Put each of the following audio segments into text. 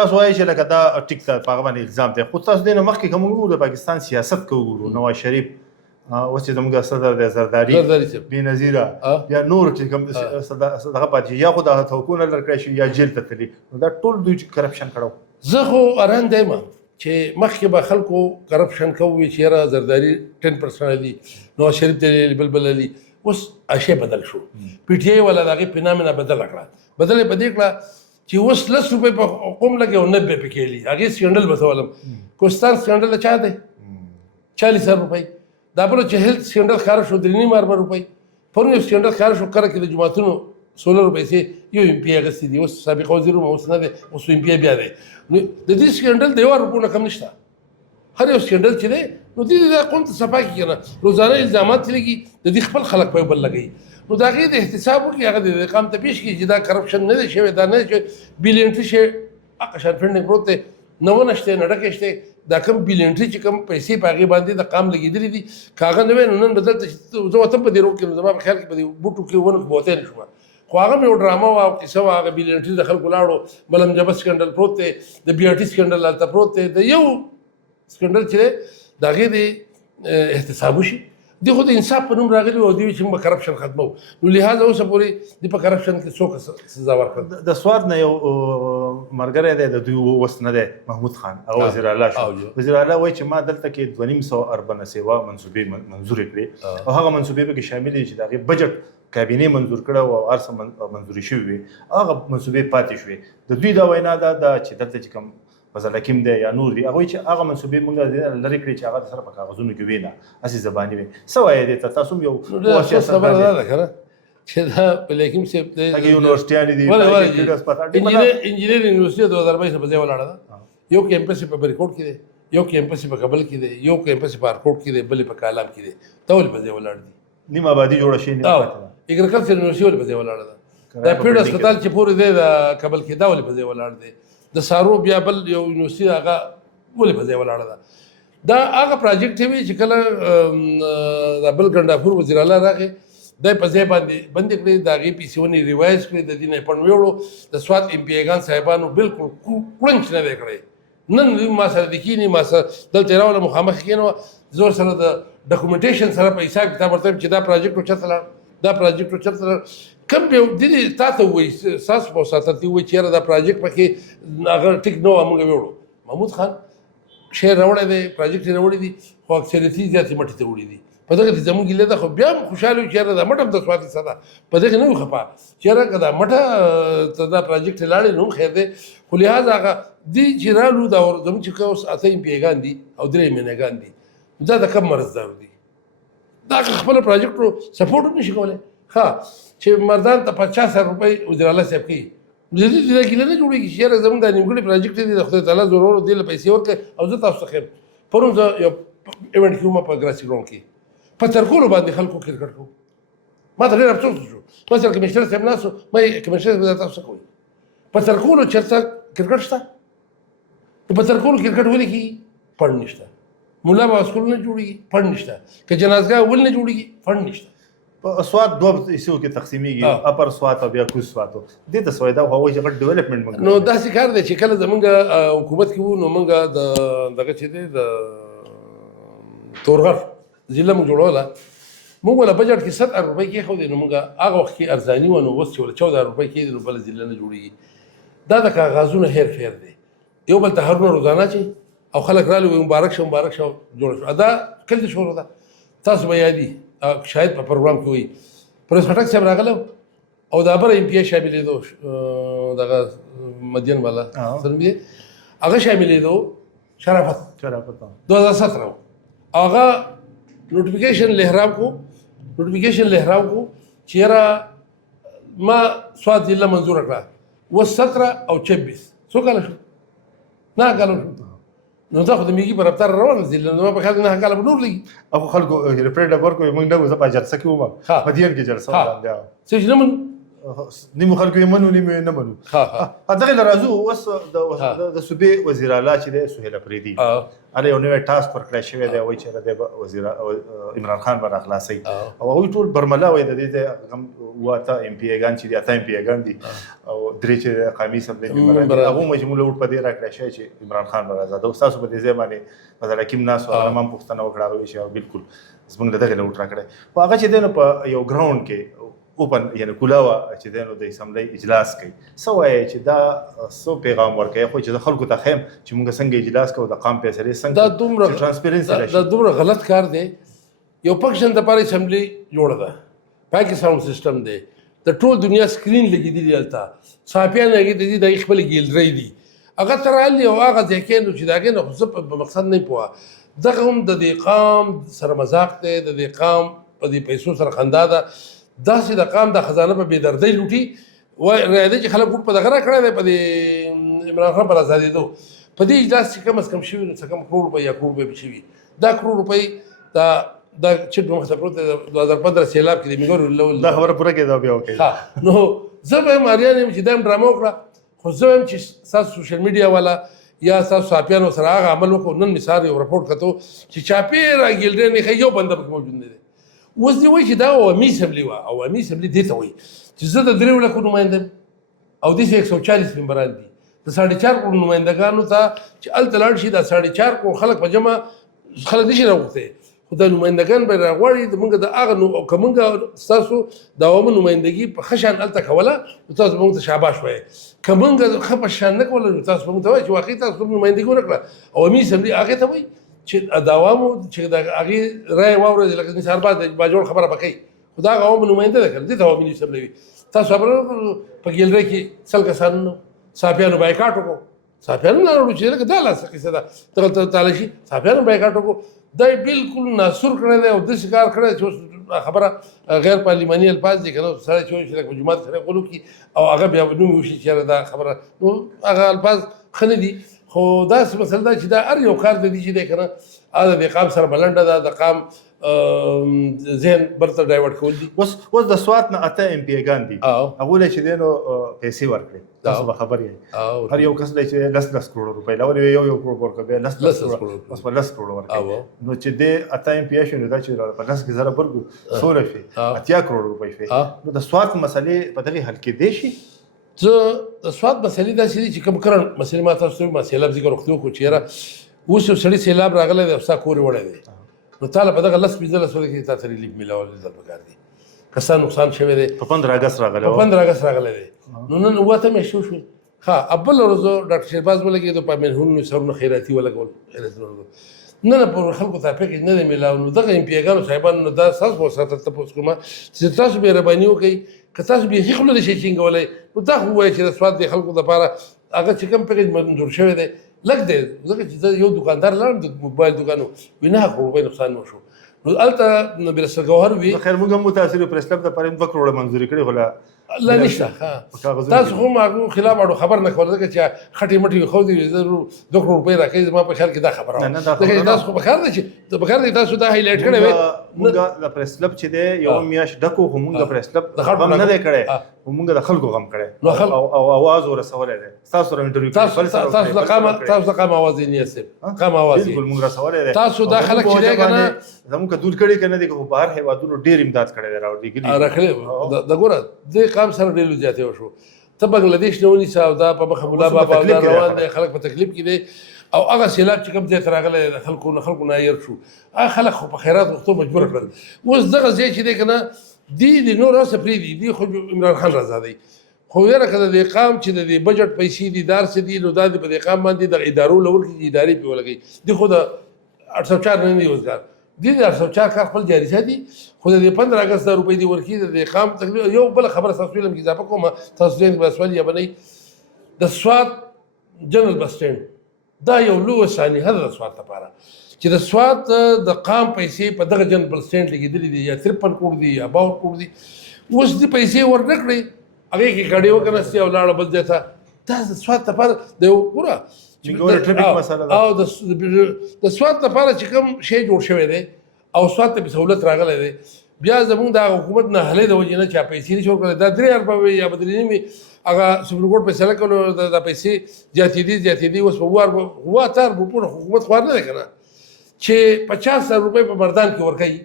تاسو وایئ چې لکه دا ټیک ده په هغه باندې الزام دی، خو تاسو دې نه مخکې که موږ وګورو د پاکستان سیاست که وګورو نواز شریف اوس چې زموږ صدر دی زرداري بېنظیره یا نور چې کوم دغه پاتې یا خو دغه توقعونه لر کړی شي یا جیل ته تللي، نو دا ټول دوی کرپشن کړی. زه خو اران دی یم چې مخکې به خلکو کرپشن کوي چې یاره زرداري 10% دي، نواز شریف دی بلبل علي، اوس اشی بدل شو. پی ټي آی والا د هغې فنامنا بدله کړه، بدله یې په دې کړه چې اوس 10 روپۍ په قوم لګي او 90 پکې لي. هغې سکینډل به ته ولم کوهستان سکینډل د چا دی 40,000 روپۍ، دا بله چې هیلث سکینډل ښکاره شو 3.5 روپۍ، پرون یو سکینډل ښکاره شو کره کې د جوماتونو 16 پیسې یو ایم پي اخیستې دي، اوس سابق وزیر اوس نه دی، اوس ایم پي بیا دی. نو د دې سکینډل د 1 روپو نه کم نشته، هر یو سکینډل چې دی نو دې دا قوم ته صفا کړي نه، روزانه الزامات چې لګي د دې خپل خلک په بل لګوي، نو د هغې د احتساب وکړي، هغه د قام ته پیش کړي چې دا کرپشن نه دی شوی، دا نه دی شوی بیلینټري شی هغه شان فنډینګ پروت دی، نونه شته نه ډکې شته، دا کوم بیلینټري چې کوم پیسې په هغې باندې د قام لګېدلي دي که هغه نه وی نو نن به دلته زه وته په دې روډ کې نو زما په خیال کې په دې بوټو کې ونو کې بوتی نه شومه، خو هغه مې یو ډرامه وه او کیسه وه، هغه بیلینټري د خلکو لاړو بلم جبه سکینډل پروت دی، د بي آر ټي سکینډل هلته پروت دی، د یو سکینډل چې دی د هغې د احتساب وشي. دی خو د انصاف په نوم راغلي او دوی چې موږ به کرپشن ختمو، نو لهذا اوسه پورې د په کرپشن کې څوک سزا ورکړه. د سواد نه یو ملګری دی د دوی اوس نه دی محمود خان، هغه وزیر اعلی شو. وزیر اعلی وایي چې ما دلته کې 2,500 اربنه سیوا منصوبې منظورې کړې او هغه منصوبې پکې شامل دي چې د هغې بجټ کابینې منظور کړه او هر څه منظورې شوي وي، هغه منصوبې پاتې شوې. د دوی دا وینا ده چې دلته چې کوم فضل حکیم دی یا نور دی، هغوی چې هغه منصوبې موږ لرې کړې چې هغه د سره په کاغذونو کې وي نه، هسې زباني وي. څه وایې دې ته تاسو هم یو خبره دا ده که نه چې دا فضل حکیم صاحب دی هغې یونیورسټیانې دي انجینرینګ یونیورسټي 2022 په ځای ولاړه ده، یو کیمپس په بریکوټ کې دی، یو کیمپس په کابل کې دی، یو کیمپس په ارکوټ کې دی، بل په کالام کې دی، ته ولې په ځای ولاړ دي؟ نیم آبادي جوړه شي نه پاتې ده. اګریکلچر یونیورسټي ولې په ځای ولاړه ده؟ دا پیډ هسپتال چې پورې دی د کابل کې دا ولې په ځای ولاړ دی؟ د سارو بیا بل یو یونیورسټي هغه ولې په ځای ولاړه ده؟ دا هغه پراجیکټ وي چې کله د بل ګنډاپور وزیر اعلی راغی دی په ځای باندې بندې کړې، د هغې پیسې ونې ریوایز کړې، د دې نه یې پڼ ویوړو. د سوات ایم پي ایګان صاحبانو بالکل کړنچ نه دی کړی، نن ما سره د کښېني، ما سره دلته یې راوله مخامخ کښېنوه، زور سره د ډاکومنټیشن سره په حساب کتاب ورته چې دا پراجیکټ چېرته لاړ، دا پراجیکټ چېرته لاړ، کوم به دې تا ته ووایي ستاسو په وساطت دې ووایي چې یاره دا پراجیکټ پکې هغه ټیک نه وه، موږ ویوړو. محمود خان شی راوړی دی، پراجیکټ یې راوړي دي، خو اکثریتي زیاتې مټې ته وړي دي. په دغه کې زموږ ګیله ده، خو بیا هم خوشحاله وي چې یاره دا مټه هم د سوات حصه ده، په دغې نه وي خفه چې یاره که دا مټه ته دا پراجیکټ یې لاړې نو هم خیر دی. خو لهذا هغه دې چې رالو دا زموږ چې اوس 8 ایم پي ایګان دي او 3 ایم این ایګان دي، دا د کم مرضدارو دي، دا خپل پراجیکټو سپورټ هم نشي کولی. ښه چې مردان ته 50,000 روپۍ وزیر اعلی صاحب کوي، د دې دا ګیله نه جوړېږي چې یاره زموږ دا نیمګړي پراجیکټ دي، د خدای تعالی ضرورو دې له پیسې ورکړئ او زه تاسو ته خیر. پرون زه یو ایونټ کې وم په ګراسي ګراونډ کې، په ترکولو باندې خلکو کرکټ کوو، ما ته ډېر افسوس شو. مثلا کمشنر صاحب ناست و، ما یې کمشنر صاحب تاسو څه کوئ؟ په ترکولو چېرته کرکټ شته؟ نو په ترکولو کرکټ ولې کېږي؟ فنډ نشته. مولا باسکول نه جوړېږي، فنډ نشته. که جنازګاه ولې نه جوړېږي؟ فنډ نشته. په سوات دوه حصو کې تقسیمیږي، اپر سوات او بیا کوز سوات. دې ته سوای دا هغوی چې غټ ډیولپمنټ موږ نو داسې کار دی چې کله زمونږ حکومت کې وو نو موږ دغه چې دی د تورغر ضلع موږ جوړوله، موږ ولا بجټ کې 70 روپۍ کېښودې، نو موږ هغه وخت کې ارزاني وه، نو اوس چې ولا 14 روپۍ کېږي نو بله ضلع نه جوړېږي. دا د کاغذونو هیر فیر دی، یو بل ته هرونه روزانه چې او خلک راغلي وایي مبارک شه مبارک شه جوړه شوه. دا کله شروع ده تاسو به یادي شاید په پروګرام کې وایي پروفیسر خټک صاحب راغلی او دا بله ایم پي آی شاملېدو، دغه مدین والا هغه شاملېدو، شرافت 2017 و. هغه نوټیفیکیشن لهراو کو چې یاره ما سوات ضلع منظوره کړه، و 17 او 26 څو کاله شو؟ 9 کاله شو. نو دا خو د میږي په رفتار روانه ضلع، نو ما په خیال 9 کاله به نور لګي. خلکو ریفرنډم ورکوي، موږ نه زه په جلسه کې وم، مدین کې جلسه وم، څه چې نه من نیمو خلکو یې منو نیمو یې نه منو دغې له راځو اوس د صوبې وزیر اعلی چې دی سهیل افریدي هله یو نوی ټاسک ورکړی شوی دی وایي چې دی به وزیر عمران خان به راخلاصوي او هغوی ټول برملا وایي د دې ځای هم اووه اته ایم پي ایګان چې دي اته ایم پي ایګان دي او درې چې قومي اسمبلۍ ممبران دي هغو وایي چې موږ له اوټ په دې راکړی شوی چې عمران خان به راځه او ستاسو په دې ځای باندې په زړه کې هم ناست وو هغه هم پوښتنه وکړه هغه وایي چې بالکل زموږ له دغې له اوټ راکړی خو هغه چې دی نو په یو ګراوند کې اوپن یعنی کولاوه چې دی نو د اسمبلۍ اجلاس کوي څه وایي چې دا څه پیغام ورکوي خو چې د خلکو ته ښیم چې موږ څنګه اجلاس کوو د قام فیصلې څنګه ټرانسپیرنسي راشي دا دومره غلط کار دی یو پکشن دپاره اسمبلۍ جوړه ده پای کې ساوند سیسټم دی د ټول دنیا سکرین لګېدلي هلته صحافیان هغې ته دي د هغې خپلې ګیلرۍ دي هغه ته رالي او هغه ځای کې نو چې د هغې نه خو زه په مقصد نه پوهه دغه هم د دې قام سره مذاق دی د دې قام په دې پیسو سره خندا ده داسې د قام د خزانه په بېدردۍ لوټي وایي راځي چې خلک ګوټ په دغه راکړی دی په دې عمران خان پر ازادېدو په دې اجلاس چې کم از کم شوي نو څه کم کروڑ روپۍ یا کروڑ روپۍ به شوي دا کروڑ روپۍ دا چټ مخ ته پروت دی 2015 سیلاب کې د میګورو دا خبره پوره کېده بیا وکړئ نو زه به هم اریان یم چې دا هم ډرامه وکړه خو زه وایم چې ستاسو سوشل میډیا والا یا ستاسو صحافیانو سره هغه عمل وکړو نن مې سهار یو رپورټ کتو چې چاپېره ګیلرۍ نه ښایي یو بنده پکې موجود نه دی اوس دې وایي چې دا عوامي اسمبلي وه عوامي اسمبلي دې ته وایي چې زه د 3 لکو نماینده یم او داسې 140 ممبران دي د 4.5 کروڑ نمایندګانو ته چې هلته لاړ شي دا 4.5 کروڑ خلک په جمع خلک نشي راغوښتی خو دا نمایندګان به راغواړي موږ د هغه که موږ ستاسو د عوامو نمایندګي په ښه شان هلته کوله نو تاسو به موږ ته شاباش وایئ که موږ ښه په شان نه کوله نو تاسو به موږ ته وایئ چې واقعي تاسو نمایندګي ونه کړه عوامي اسمبلي هغې ته وایي چې د عوامو چې د هغې رایې واورېدې لکه نثار باجوړ خبره به کوي خو دا هغه عوامو نماینده ده که نه دې ته عوامي اسمبلي وي تاسو خبره په ګیلرۍ کې 100 کسان نو صحافیانو بایکاټ وکړو صحافیانو هم لاړو چې لکه دا لاسه کیسه ده دغلته تالاشي صحافیانو بایکاټ وکړو دا یې بالکل ناسور کړی دی او داسې کار کړی چې اوس خبره غیر پارلیماني الفاظ دي که نه سړی چې وایي چې لکه په جومات سره غولو کړي او هغه بیا نوم وشي چې دا خبره نو هغه الفاظ ښه نه دي خو داسې مسله ده چې دا هر یو کار د دې چې دی که نه دا د قام سره بلنډه ده د قام ذهن بل ته ډایورټ کول دي اوس د سوات نه اته ایم پي ایګان دي هغوی له چې دی نو پیسې ورکړې تاسو به خبر یې هر یو کس دی چې 10 کروڑ روپۍ له ولې یو کروڑ ورکړه بیا 10 کروڑ اوس په 10 کروڑ ورکړي نو چې دی اته ایم پي شو نو دا چې په 10 کې زره برګو څومره شي 80 کروڑ روپۍ شي نو د سوات مسلې په دغه حل کې دی شي زه د سوات مسلې داسې دي چې کوم کرن مسلې ما تاسو ته ما سیلاب ذکر وکړو خو چېرې اوس یو سړي سیلاب راغلی دی او ستا کور یې وړی دی نو تاله په دغه 10-15 ورځو کې تا ته ریلیف میلاول دل پکار دي کسان نقصان شوی دی په 15 اگست راغلی په 15 اگست راغلی دی نو نن اوته میاشتې وشوې ها اول ورځ ډاکټر شهباز ولګېدو په منهونو سرونه خیراتي ولګول نه نه پر خلکو ته پیکج نه دی میلاو نو دغه ایم پي ایګانو صاحبانو نو دا ستاسو په ساته تپوس کومه چې تاسو مهرباني وکړئ که تاسو بیخي خوله نشئ چینګولی نو دا خو ووایئ چې د سوات د خلکو دپاره هغه چې کوم پیکج منظور شوی دی لږ دی ځکه چې زه یو دوکاندار لاړم د موبایل دوکان وي 9 کروڑ روپۍ نقصان مو شو نو هلته برسر ګوهر وي خیر موږ هم متاثر پریس کلب دپاره 2 کروڑه منظوري کړې خو لا نشته تاسو خو ما خلاف اړو خبر نه کوله ځکه چې خټې مټې خو دې 2 کروڑ روپۍ راکړي زما په خیال کې دا خبره ده تاسو خو بخار دی چې بخار دی تاسو دا هایلایټ کړی وي موږ د پریس کلب چې دی یو میاش ډکو خو موږ د پریس کلب غم نه دی کړی موږ د خلکو غم کړی او اواز ورسولی دی تاسو سره انټرویو تاسو د قام اواز یې نیسئ قام اواز بالکل موږ رسولی دی تاسو دا خلک چې دی که نه زموږ دود کړي که نه دی که خو بهر هېوادونو ډېر امداد کړی دی راکړی د ګوره دې قام سره ډېر زیاتې وشو ته بنګلادیش نه ونیسه او دا په مخه ملا بابا او دا روان دی خلک په تکلیف کې دی او هغه سیلاب چې کوم ځای ته راغلی د خلکو نه هیر شو هغه خلک خو په خیرات غوښتو مجبوره کړل اوس دغه ځای چې دی که نه دي نور هسه پرېږدي دي خو عمران خان رضا دی خو یاره که د دې قام چې د دې بجټ پیسې دي دار څه دي نو دا د په دې قام باندې د ادارو له ورکړي چې ادارې پرې ولګوي دي خو د 804 نه دی روزګار دي د 804 کار خپل جاري ساتي خو د 15 اگست روپۍ دی ورکړي د دې قام تقریبا یو بل خبره تاسو علم کې اضافه کوم تاسو دې بسوال یا بنئ د سوات جنرال بس سټینډ دا یو لوی سانحه ده د سوات لپاره چې د سوات د قام پیسې په دغه جنرال بس سټینډ لګېدلې دي یا 53 کروڑ دي یا 52 کروڑ دي اوس دې پیسې ورنه کړئ هغې کې ګاډۍ وکناستې او لاړه بل ځای ته دا د سوات لپاره د یو پوره او د سوات لپاره چې کوم شی جوړ شوی دی او سوات ته سہولت راغلی دی بیا زمونږ د حکومت نه هلې د وجې نه چا پیسې نشي ورکړلی دا 3 اربه یا به 3 مې هغه سپریم کورټ فیصله کړو د پیسې زیاتېدي اوس په 8 اربو پورې حکومت خوار نه دی که نه چې 50,000 روپۍ په مردان کې ورکوي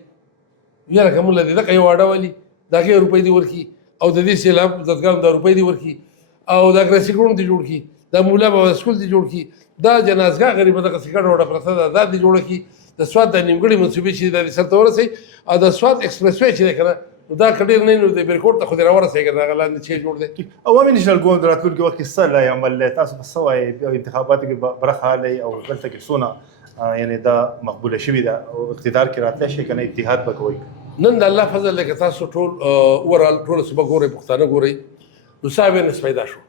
یاره که موږ له دغه یو اډه والي د هغې روپۍ دې ورکړي او د دې سیلاب زدګانو دا روپۍ دې ورکړي او دا ګراسي ګراوند دې جوړ کړي دا مولا بابا سکول دې جوړ کړي دا جنازګاه غریبه دغسې ګډه وډه پرته ده دا دې جوړه کړي د سوات د نیمګړې منصوبې چې دا دې سرته ورسوي او د سوات ایکسپریس وی چې دی که نه نو دا که ډېر نه نو د بیرکوټ ته خو دې راورسوي که هغه لاندې چې جوړ دی عوامي نېشنل ګوند د راتلونکي وخت کې څه لای عمل دی تاسو به څه وایئ انتخاباتو کې برخه اخلئ او دلته کې څونه یعنې دا مقبوله شوې ده او اقتدار کې راتلی شي که نه اتحاد به کوئ نن د الله فضل دی که تاسو ټول اوورال ټوله صوبه ګورئ پښتانه ګورئ نو څه اویرنس پیدا شو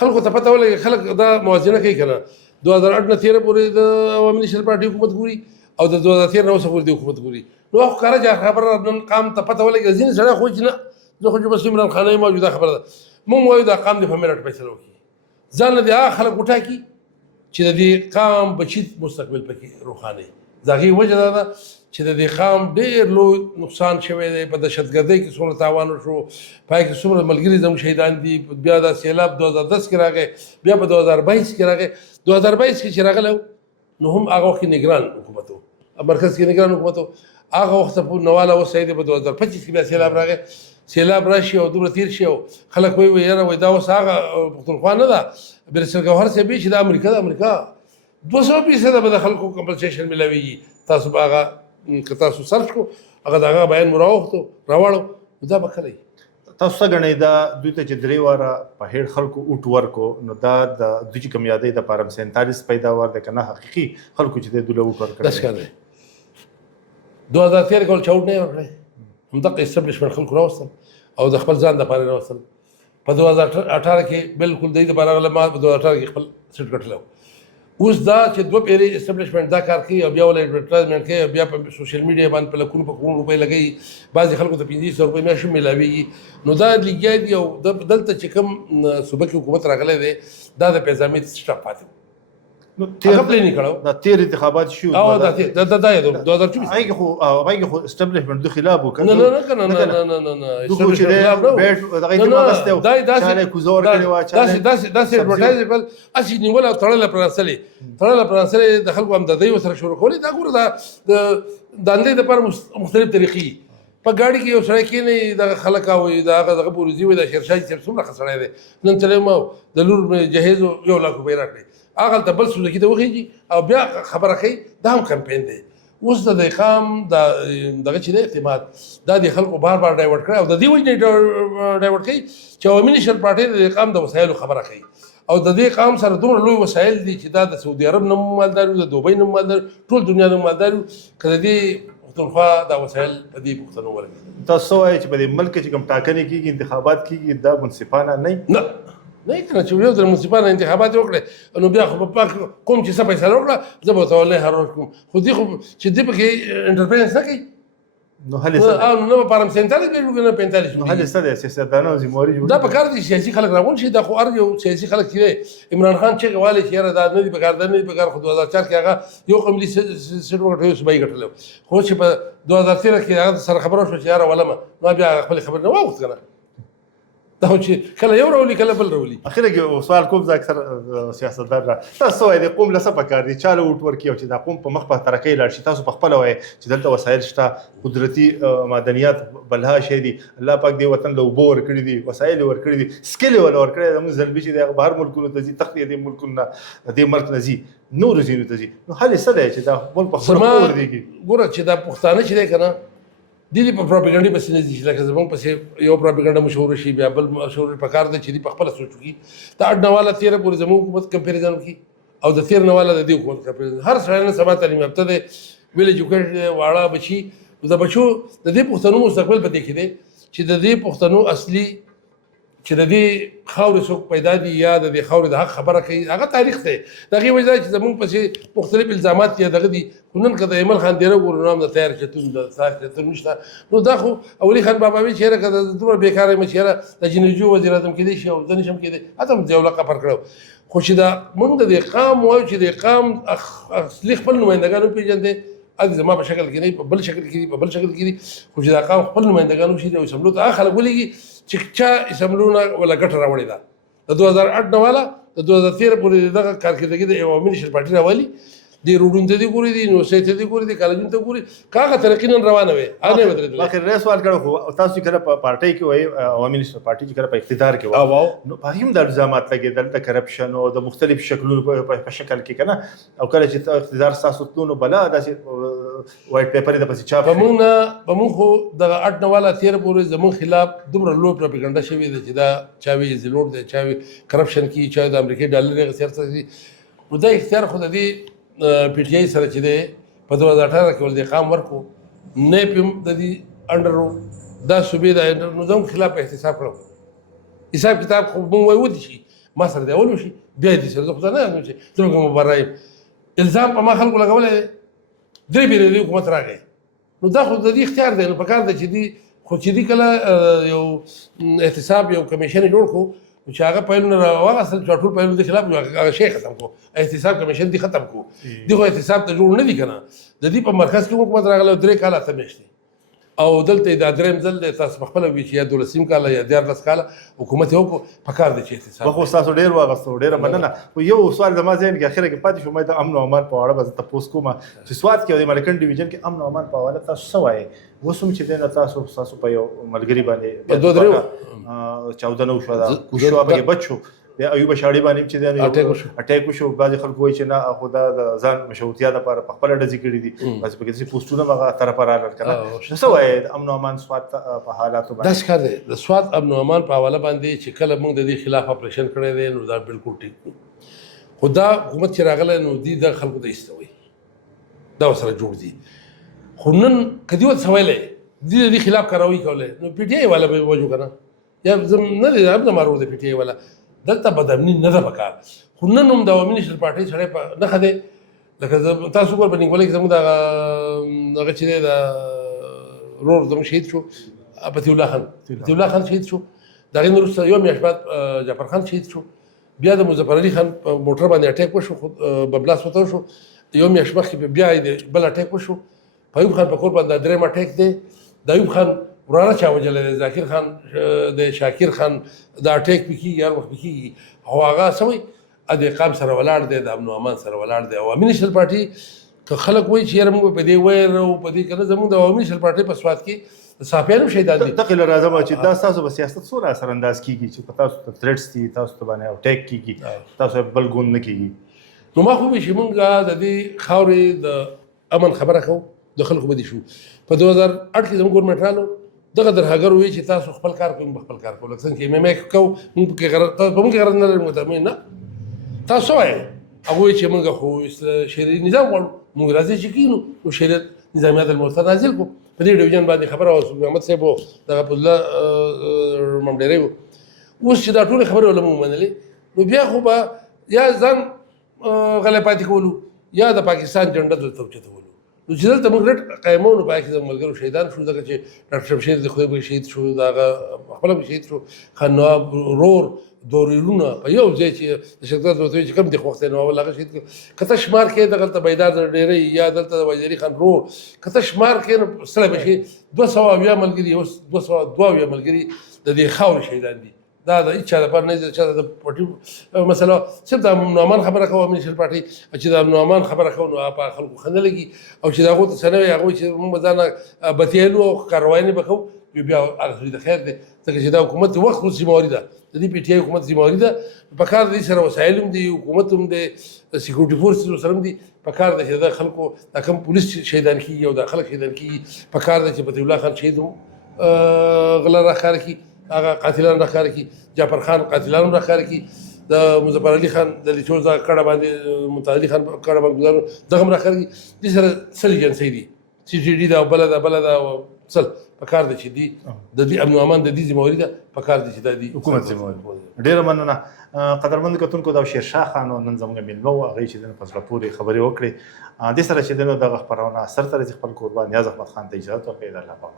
خلکو ته پته ولګي خلک دا موازنه کوي که نه 2008 نه 13 پورې د عوامي نېشنل پارټي حکومت ګوري او د 2013 نه اوسه پورې د حکومت ګوري نو هغه ښکاره چې خبره نن قام ته پته ولګي ځینې سړی خو چې نه زه خو چې بس عمران خان یم موجوده خبره ده موږ وایو دا قام دې په میرټ فیصله وکړي ځان دې هغه خلک وټاکي چې د دې قام بچي مستقبل پکې روښانه وي د هغې وجه دا ده چې د دې قام ډېر لوی نقصان شوی دی په دهشتګردۍ کې څومره تاوان وشو پای کې څومره ملګري زموږ شهیدان دي بیا دا سیلاب 2010 کې راغی بیا په 2022 کې راغی 2022 کې چې راغلی نو هم هغه وخت کې نګران حکومت و مرکز کې نګران حکومت و هغه وخت په نواله اوس دی په 2025 کې بیا سیلاب راغی سیلاب راشي او دومره تیر شي او خلک وایي یاره وایي دا اوس هغه پښتونخوا نه ده برسل ګوهر صاحب چې د امریکا 200% به د خلکو کمپنسیشن ملاویږي تاسو به هغه که تاسو سرچ کو هغه د هغه بیان مو راوښتو راوړو دا به کله تاسو څه ګڼئ دا دوی ته چې 3 واره په هېډ خلکو اوټ ورکو نو دا د دوی چې کوم یادوي د پاره 47 پیداوار دی که نه حقیقي خلکو چې دی دوی له اوټ ورکړی داسې کار دی 2013 کې ول چا اوټ نه یې ورکړی همدغه اسټبلیشمنټ خلکو راوستل او د خپل ځان دپاره یې راوستل په 2018 کې بالکل د دې دپاره راغله ما په 2018 کې خپل سیټ ګټلی اوس دا چې 2 پیرې اسټبلیشمنټ دا کار کوي او بیا ول ایډورټایزمنټ کوي بیا په سوشل میډیا باندې په لکونو په کروڑو روپۍ لګوي بعضې خلکو ته 500 روپۍ میاشت میلاویږي نو دا لګیا دي او دلته چې کوم صوبه کې حکومت راغلی دی دا د پیزامې سټاپ پاتې نو هغه پلې نه کړو دا 13 انتخابات شو او دا 2024 هغه خو اسټبلیشمنټ د خلاف وکړ نه دغه چې بیٹ دغه ته مغسته و چاله کوزور کړي وا چاله دا ایڈورټایز کول اسی نیول تړل پرانسلې د خلکو هم د دوی سره شروع کولې دا ګوره دا د اندې د پر مختلف طریقې په ګاډي کې یو سړی کېنی دغه خلک او دغه پروزي وي د شیرشاه صاحب څومره ښه سړی دی نن تللی ما د لور جهیز 1 لک روپۍ راکړې هغه ته بل سوزکي ته وخیږي او بیا خبره کوي دا هم کمپین دی اوس د قام دغه چې دی اعتماد دا د خلکو بار ډایورټ کړی او د دې وجې ډایورټ کوي چې عوامي نېشنل پارټۍ د قام د وسایلو خبره کوي او د دې قام سره دومره لوی وسایل دي چې دا د سعودي عرب نه مالدار د دوبۍ نه مالدار ټول دنیا نه مالدار که د دې پښتونخوا دا وسایل په دې پښتنو ورغلي تاسو وایئ چې په دې ملک کې چې کوم ټاکنې کېږي انتخابات کېږي دا منصفانه نه کنه چې یو د منصفانه انتخابات وکړي نو بیا خو په کوم چې څه فیصله وکړه زه به ورته ولې هر ورځ کوم خو دې خو چې دې پکې انټرفیرنس نه کوي نو هلې څه نو په 47 به جوړ نه 45 نو هلې څه دی سیاستدانو ذمہواري جوړ دا په کار دي سیاسي خلک راغون شي دا خو هر یو سیاسي خلک چې عمران خان چې غواړي چې یاره دا نه دي په کار دا نه دي په کار خو 2004 کې هغه یو قملي سیټ وکړ صوبایي ګټلو خو چې په 2013 کې هغه سره خبره شو چې یاره ولما نو بیا خپل خبر نه واغوت کنه دا چې کله یو راولي کله بل راولي اخیره کې سوال کوم ځکه اکثر سیاستدان را تاسو وایي د قوم له څه پکار دي چاله وټ ورکی او چې دا قوم په مخ په ترقۍ لاړ شي تاسو په خپل وایي چې دلته وسایل شته قدرتي معدنیات بلها شي دي الله پاک دې وطن له اوبو ورکړي دي وسایل ورکړي دي سکل ورکړي د موږ زلبي چې د بهر ملکونو ته ځي تخلیه دې ملکونه دې ملک نه ځي نور زینو ته ځي نو حل څه دی چې دا ملک په خپل ور دي ګوره چې دا پښتانه چې دی کنه دې په پروپاګاندا پسې نه دي لکه زموږ پسې یو پروپاګاندا مشهور شي بیا بل مشهور په کار دی چې دې په خپل سوچو کی دا اډنواله 13 پورې زموږ حکومت کمپیریزن کی او د 13 نواله د دې حکومت کمپیریزن هر سړی نه سبا تعلیم یافته دی ویل ایجوکیټډ واړه بچي د بچو د دې پښتنو مستقبل په دې کې دی چې د دې پښتنو اصلي چې د دې خاورې څوک پیدا دي یا د دې خاورې د حق خبره کوي هغه تاریخ دی د هغې وجه چې زموږ پسې مختلف الزامات یا دغه دي خو نن که د ایمل خان دیره ګورو نو هم د تیار چتون د تیار چتون نشته نو دا خو اولي خان باباوي چې یاره که د دومره بېکاره یم چې یاره د جنرجو وزیر اعظم کېدی شي او زه نشم کېدی هلته هم یو لقب ورکړو خو چې دا موږ د دې قام وایو چې د قام اصلي خپل نمایندګان وپېژندې ادي زما په شکل کې نه په بل شکل کې دي په بل شکل کې دي خو چې دا قام خپل نمائندګان وشي د اسمبلو ته خلک ولېږي چې چا اسمبلونه ولا ګټه راوړې ده د 2008 نه والا د 2013 پورې دغه کارکردګي د عوامي نشر پارټي راولي دی روډون ته دی ګوري دی نو سیته دی ګوري دی کالجون ته ګوري کاغه ترقی نن روانه وي اغه بدرېدل اخر رئیس سوال کړو خو تاسو کله په پارټي کې وای عوامي نشر پارټي چې کله په اقتدار کې وای نو په هم د الزامات لګیدل د کرپشن او د مختلف شکلونو په شکل کې کنه او کله چې اقتدار تاسو تلونو بلا داسې وایټ پیپر د پسې چاپ په مونږ خو د 8 نه والا 13 پورې زمون خلاف دومره لو پروپاګاندا شوی دی چې دا چاوي زلوړ دی چاوي کرپشن کی چاوي د امریکای ډالر غیر څه نو دا اختیار خو د دې پی ټی آی سره چې دی په 2018 کې ول د قام ورکو نه پم د دې انډر دا صوبې د نظام خلاف احتساب کړو حساب کتاب خو مو وایو دي شي ما سره دی اول شي بیا دې سره خو نه نو چې دغه مبرای الزام په ما خلکو لګولې درې بیره د حکومت راغی نو دا خو د دې اختیار دی نو په کار دی چې دی خو چې دی کله یو احتساب یو کمیشن جوړ کو چې هغه پهلونه راوغسل چې ټول پهلونه د خلاف هغه شی ختم کو احتساب کمیشن دی ختم کو دغه احتساب ته جوړ نه دي کنه د دې په مرکز کې حکومت راغله 3 کاله ته نشته او دلته د دریم ځل د تاسو خپل وی چې یا 12 کاله یا 14 کاله حکومت یو په کار دی چې احتساب خو تاسو ډیر واغستو ډیر مننه خو یو سوال د ما ذهن کې اخره کې پاتې شو مې د امن او امان په اړه به تاسو کوم چې سواد کې د ملکن ډیویژن کې امن او امان په اړه تاسو سوای وسوم چې د تاسو په یو ملګری باندې په 14 شو دا کوشو به بچو بیا ایوب شاړي باندې چې دا اٹیک وشو بعض خلکو وایي چې نه خدا د ځان مشروطیت لپاره په خپل ډزې کړې دي بس په کې پوسټونه مغه طرف راغل کنه څه وایي امن او امان سواد په حالاتو باندې دا ښکار دی د سواد امن او امان په حواله باندې چې کله موږ د دې خلاف اپریشن کړی دی نو دا بالکل ټیک خو دا حکومت چې راغلی نو دی د خلکو ته ایستوي دا ورسره جوړ دي خو نن که دې ورته ویلی دې د دې خلاف کاروي کولی نو پی ټي آی والا به وجو که نه یا نه دی هم نه مارور دی پی ټي آی والا دلته بدامني نه ده پکار خو نن هم د عوامي نشر پارټۍ سړی په نښه دی لکه تاسو ګور په نیکولۍ کې زموږ دغه چې دی د رور زموږ شهید شو فتح الله خان شهید شو د هغې نه وروسته یو میاشت بعد جعفر خان شهید شو بیا د مظفر علي خان په موټر باندې اټیک وشو بمبلاس وته شو یو میاشت مخکې بیا یې بل اټیک وشو په ایوب خان په کور باندې درېیم اټیک دی د ایوب خان وراره چا وجلی دی ذاکر خان د شاکر خان دا اټیک پې کېږي هر وخت پې کېږي او هغه څه وایي د قام سره ولاړ دی د امن او امان سره ولاړ دی عوامي نشر پارټي که خلک وایي چې یاره موږ په دې ویر او په دې که نه زموږ د عوامي نشر پارټۍ په سواد کې د صحافیانو هم شهیدان دي دقیق راځم چې دا ستاسو په سیاست څومره اثر انداز کېږي چې په تاسو ته تھریټس دي تاسو ته باندې اټیک کېږي تاسو بل ګوند نه کېږي نو ما خو وایي چې موږ د دې خاورې د امن خبره کوو د خلکو به دي شو په 2008 کې زموږ ګورنمنټ رالو دغه درهګر وایي چې تاسو خپل کار کوئ موږ خپل کار کوو لکه څنګه چې ایم ایم ای کوو موږ پکې غرض نه لرو متمین نه تاسو وایئ هغه وایي چې موږ خو شریعي نظام غواړو موږ راځي چې کینو نو شریعت نظامیات المؤسسه نازل کړو په دې ډیویژن باندې خبره وه محمد صاحب و دغه عبدالله ممډیری و اوس چې دا ټولې خبرې وله موږ منلې نو بیا خو به یا ځان غلی پاتې کولو یا د پاکستان جنډه دلته اوچتولو نو چې دلته موږ رټ قایمو نو په هغې کې زموږ ملګرو شهیدان شو ځکه چې ډاکټر شمشیر د خدای به شهید شو د هغه خپله به شهید شو خان نواب رور دورېرونه په یو ځای چې د شرکت ورته چې کوم دي خوښ دی نو اول هغه شهید کړو که ته شمار کې دغلته بیدار د ډېرۍ یا دلته د وزیري خان رور که ته شمار کې نو سره به شي 200 ملګري اوس 202 ملګري د دې خاورې شهیدان دي دا د هېچا لپاره نه دي چې د پټي مسله صرف د امن امان خبره کوو امن نشر پارټۍ چې د امن امان خبره کوو نو په خلکو ښه نه لګي او چې د هغو ته څه نه وي هغوی چې موږ به ځانه بتیلو او کاروایي به کوو بیا هغه سړي د خیر دی ځکه چې دا حکومت د وخت ذمهواري ده د دې پی ټي آی حکومت ذمهواري ده په کار د دې سره وسایل هم دي حکومت هم دی سیکورټي فورسز سره هم دي په کار ده چې د خلکو دا کوم پولیس شهیدان کېږي او دا خلک شهیدان کېږي په کار ده چې فتح الله خان شهید هم غله راښکاره کړي هغه قاتلان راښکاره کړي جعفر خان قاتلان هم راښکاره کړي د مظفر علي خان د لیچوز دغه کډه باندې ممتاز علي خان کډه باندې ګزارو دغه هم راښکاره کړي دې سره څه ایجنسۍ دي سی ټي ډي ده او بله ده او څل په کار ده چې دي د دې امن او امان د دې ذمهواري ده په کار ده چې دا دي حکومت ذمهواري ډېره مننه قدرمنو کتونکو دا شیرشاه خان نن زموږ میلمه و هغې چې دنه په زړه پورې خبرې وکړې دې سره چې دنه دغه خپرونه سرته راځي خپل قربان نیاز احمد خان ته اجازه ورکوي د الله